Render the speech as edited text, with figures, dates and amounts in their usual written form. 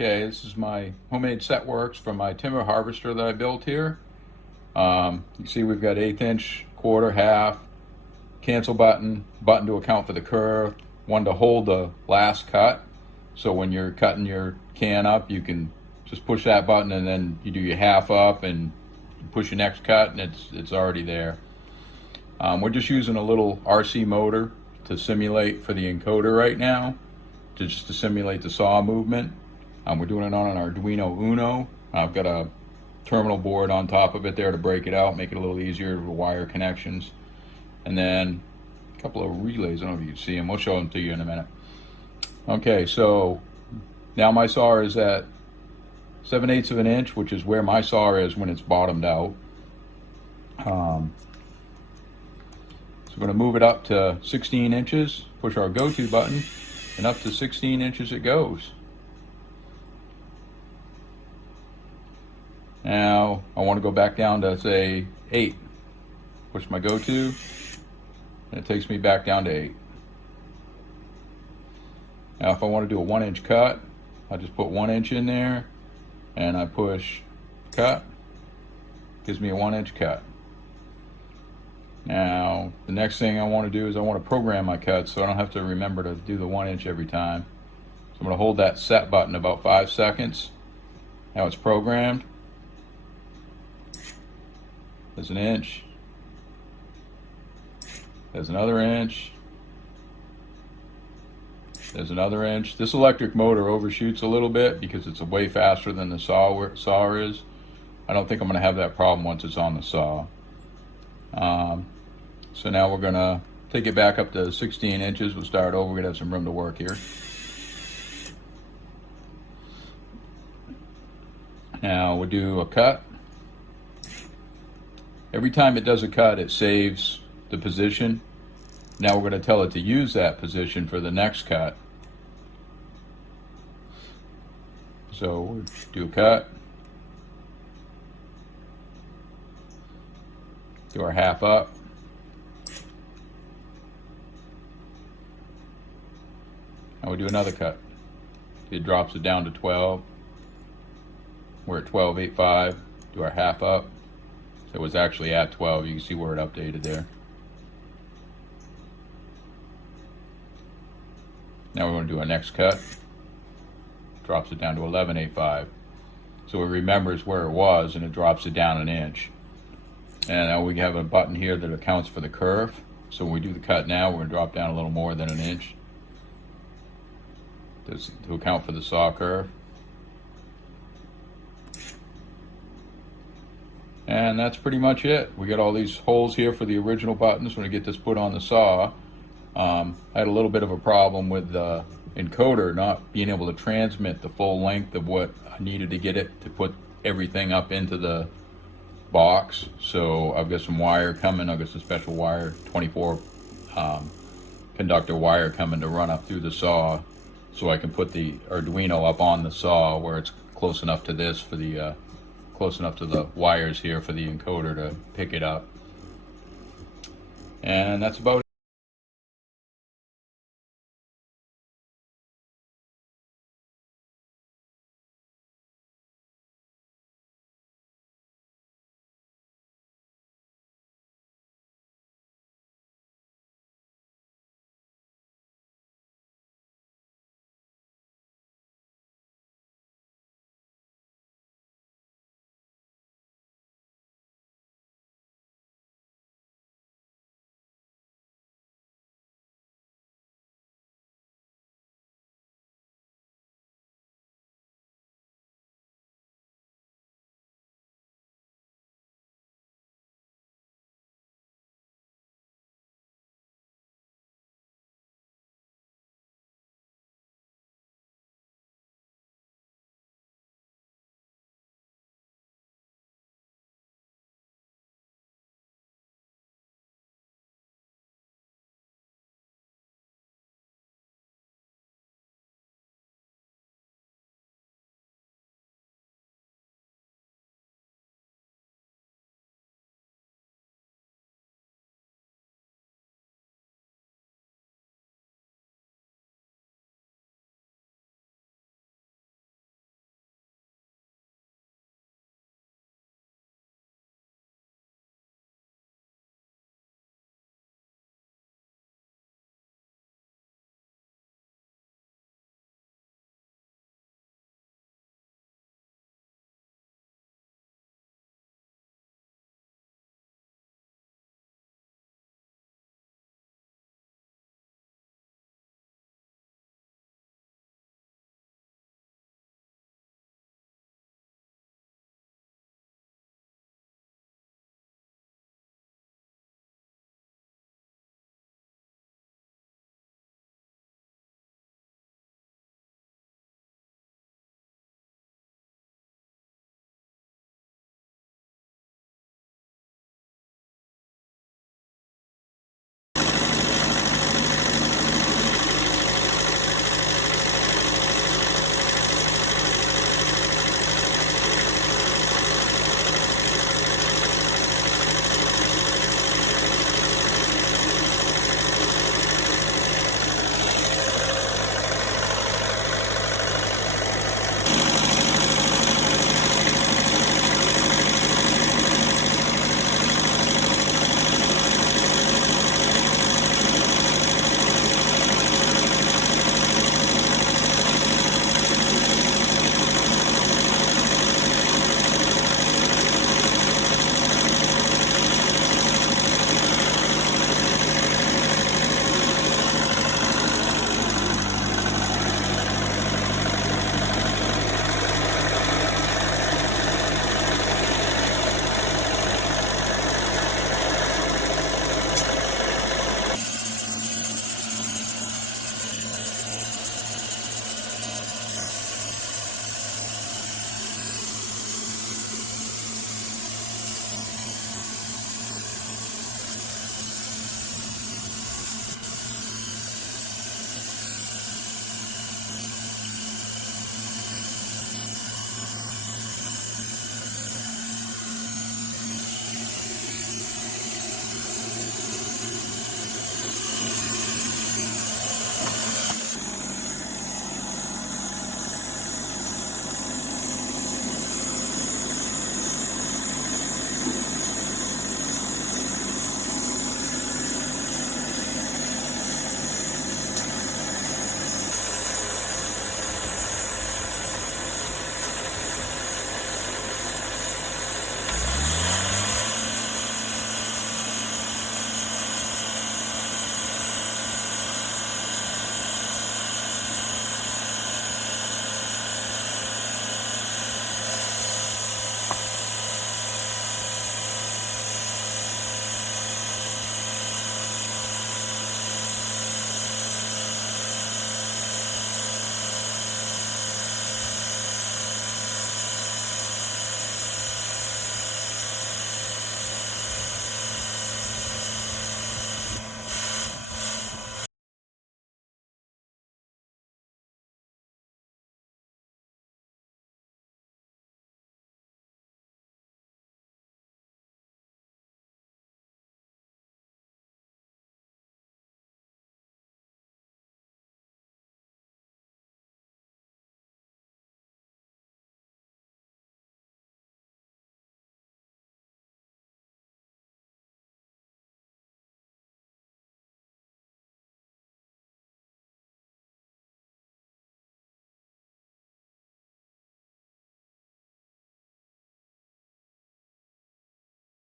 Okay, this is my homemade set works from my timber harvester that I built here. You see we've got 1/8 inch, quarter, half, cancel button, button to account for the curve, one to hold the last cut. So when you're cutting your can up, you can just push that button and then you do your half up and push your next cut and it's already there. We're just using a little RC motor to simulate for the encoder right now, just to simulate the saw movement. We're doing it on an Arduino Uno. I've got a terminal board on top of it there to break it out, make it a little easier for wire connections. And then a couple of relays, I don't know if you can see them, we'll show them to you in a minute. Okay, so now my saw is at 7/8 of an inch, which is where my saw is when it's bottomed out. So we're going to move it up to 16 inches, push our go-to button, and up to 16 inches it goes. Now I want to go back down to say 8. Push my go-to, and it takes me back down to 8. Now if I want to do a 1-inch cut, I just put 1 inch in there, and I push cut, gives me a 1-inch cut. Now the next thing I want to do is I want to program my cuts so I don't have to remember to do the 1 inch every time. So I'm going to hold that set button about 5 seconds. Now it's programmed. There's an inch. There's another inch. There's another inch. This electric motor overshoots a little bit because it's way faster than the saw is. I don't think I'm going to have that problem once it's on the saw. So now we're going to take it back up to 16 inches. We'll start over. We're going to have some room to work here. Now we'll do a cut. Every time it does a cut, it saves the position. Now we're going to tell it to use that position for the next cut. So we'll do a cut. Do our half up. Now we do another cut. It drops it down to 12. We're at 12.85. Do our half up. So it was actually at 12. You can see where it updated there. Now we're going to do our next cut. Drops it down to 11.85. So it remembers where it was and it drops it down an inch. And now we have a button here that accounts for the curve. So when we do the cut now, we're going to drop down a little more than an inch to account for the saw curve. And that's pretty much it. We got all these holes here for the original buttons when we get this put on the saw. I had a little bit of a problem with the encoder not being able to transmit the full length of what I needed to get it to put everything up into the box. So I've got some wire coming. I've got some special wire, 24 conductor wire coming to run up through the saw so I can put the Arduino up on the saw where it's close enough to this for the close enough to the wires here for the encoder to pick it up. And that's about it.